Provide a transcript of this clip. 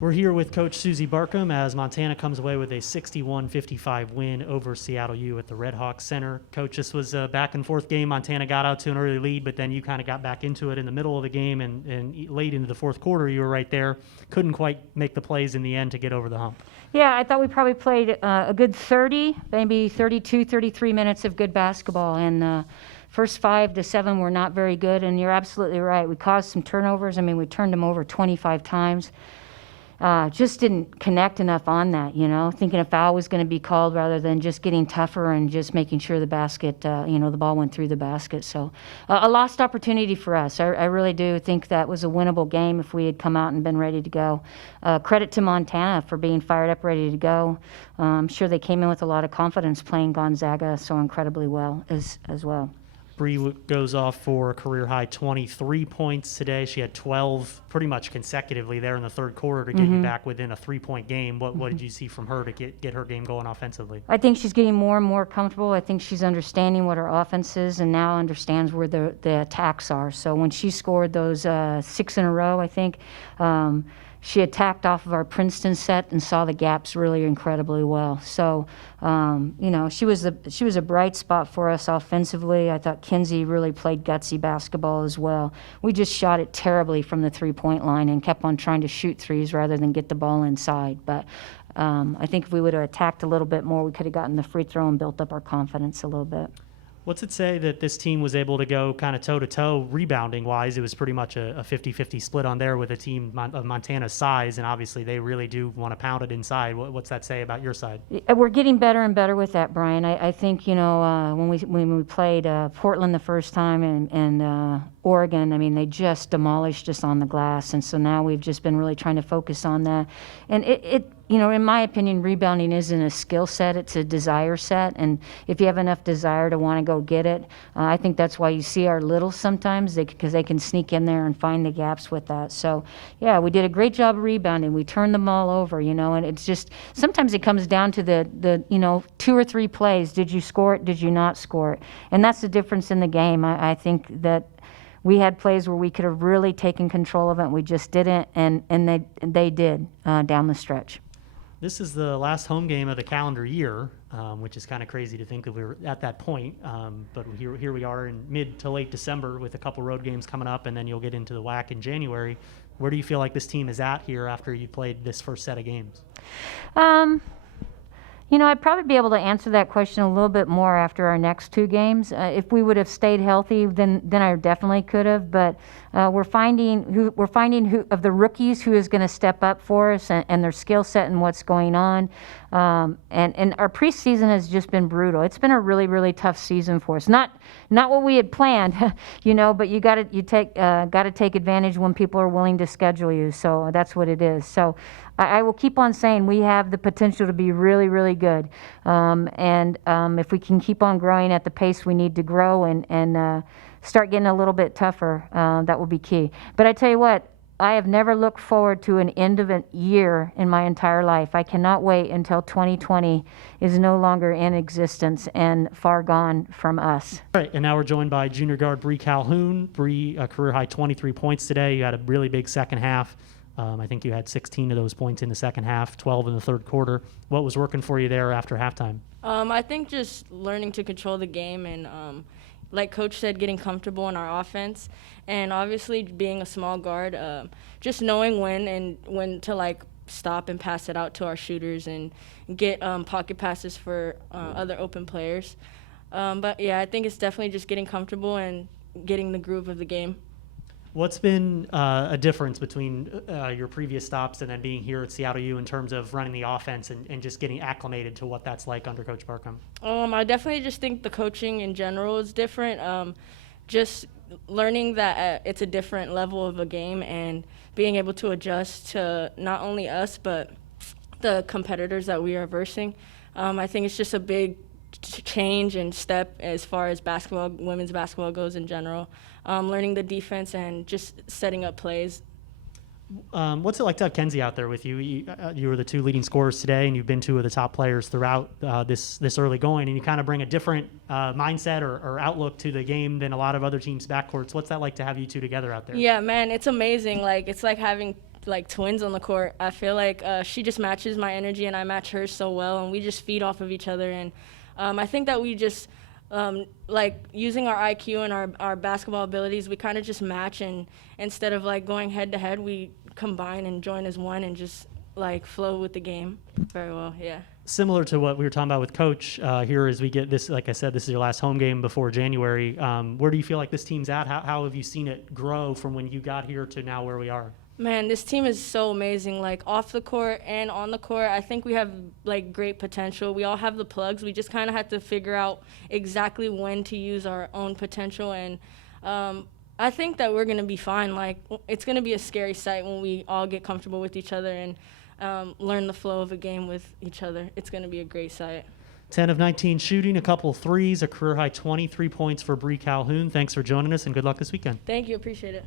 We're here with Coach Suzy Barcomb as Montana comes away with a 61-55 win over Seattle U at the Redhawks Center. Coach, this was a back-and-forth game. Montana got out to an early lead, but then you kind of got back into it in the middle of the game, and late into the fourth quarter, you were right there. Couldn't quite make the plays in the end to get over the hump. Yeah, I thought we probably played a good 30, maybe 32, 33 minutes of good basketball, and first 5 to 7 were not very good, and you're absolutely right. We caused some turnovers. I mean, we turned them over 25 times. Just didn't connect enough on that, thinking a foul was going to be called rather than just getting tougher and just making sure the basket, the ball went through the basket. So a lost opportunity for us. I really do think that was a winnable game if we had come out and been ready to go. Credit to Montana for being fired up, ready to go. I'm sure they came in with a lot of confidence playing Gonzaga so incredibly well as well. Bree goes off for a career-high 23 points today. She had 12 pretty much consecutively there in the third quarter to get you back within a 3-point game. What did you see from her to get her game going offensively? I think she's getting more and more comfortable. I think she's understanding what her offense is and now understands where the attacks are. So when she scored those 6 in a row, I think, she attacked off of our Princeton set and saw the gaps really incredibly well. So, she was a bright spot for us offensively. I thought Kinsey really played gutsy basketball as well. We just shot it terribly from the three-point line and kept on trying to shoot threes rather than get the ball inside. But I think if we would have attacked a little bit more, we could have gotten the free throw and built up our confidence a little bit. What's it say that this team was able to go kind of toe-to-toe rebounding-wise? It was pretty much a 50-50 split on there with a team of Montana's size, and obviously they really do want to pound it inside. What's that say about your side? We're getting better and better with that, Brian. I think, when we played Portland the first time and Oregon, I mean, they just demolished us on the glass, and so now we've just been really trying to focus on that. And in my opinion, rebounding isn't a skill set, it's a desire set. And if you have enough desire to want to go get it, I think that's why you see our littles sometimes, because they can sneak in there and find the gaps with that. So, yeah, we did a great job of rebounding. We turned them all over, and it's just, sometimes it comes down to the 2 or 3 plays. Did you score it? Did you not score it? And that's the difference in the game. I think that we had plays where we could have really taken control of it, and we just didn't, and they did down the stretch. This is the last home game of the calendar year, which is kind of crazy to think that we were at that point. But here we are in mid to late December with a couple road games coming up, and then you'll get into the WAC in January. Where do you feel like this team is at here after you played this first set of games? I'd probably be able to answer that question a little bit more after our next 2 games. If we would have stayed healthy, then I definitely could have. But we're finding who of the rookies who is going to step up for us and their skill set and what's going on. And our preseason has just been brutal. It's been a really, really tough season for us. Not what we had planned, but you got to take advantage when people are willing to schedule you. So that's what it is. So I will keep on saying we have the potential to be really, really good. If we can keep on growing at the pace we need to grow and start getting a little bit tougher, that will be key. But I tell you what, I have never looked forward to an end of a year in my entire life. I cannot wait until 2020 is no longer in existence and far gone from us. All right, and now we're joined by junior guard Bree Calhoun. Bree, a career-high 23 points today. You had a really big second half. I think you had 16 of those points in the second half, 12 in the third quarter. What was working for you there after halftime? I think just learning to control the game and, like Coach said, getting comfortable in our offense. And obviously being a small guard, just knowing when to stop and pass it out to our shooters and get pocket passes for other open players. But, yeah, I think it's definitely just getting comfortable and getting the groove of the game. What's been a difference between your previous stops and then being here at Seattle U in terms of running the offense and just getting acclimated to what that's like under Coach Barcomb? I definitely just think the coaching in general is different. Just learning that it's a different level of a game and being able to adjust to not only us but the competitors that we are versing. I think it's just a big change and step as far as basketball, women's basketball goes in general. Learning the defense and just setting up plays. What's it like to have Kenzie out there with you? You were the 2 leading scorers today, and you've been 2 of the top players throughout this early going, and you kind of bring a different mindset or outlook to the game than a lot of other teams' backcourts. What's that like to have you 2 together out there? Yeah, man, it's amazing. It's like having like twins on the court. I feel like she just matches my energy and I match hers so well, and we just feed off of each other. And I think that we just like using our IQ and our basketball abilities, we kind of just match, and instead of like going head to head, we combine and join as one and just like flow with the game very well. Yeah. Similar to what we were talking about with Coach here, as we get this, like I said, this is your last home game before January. Where do you feel like this team's at? How have you seen it grow from when you got here to now where we are? Man, this team is so amazing, like off the court and on the court. I think we have like great potential. We all have the plugs. We just kind of have to figure out exactly when to use our own potential, and I think that we're going to be fine. Like, it's going to be a scary sight when we all get comfortable with each other and learn the flow of a game with each other. It's going to be a great sight. 10 of 19 shooting, a couple threes, a career high 23 points for Bree Calhoun. Thanks for joining us, and good luck this weekend. Thank you. Appreciate it.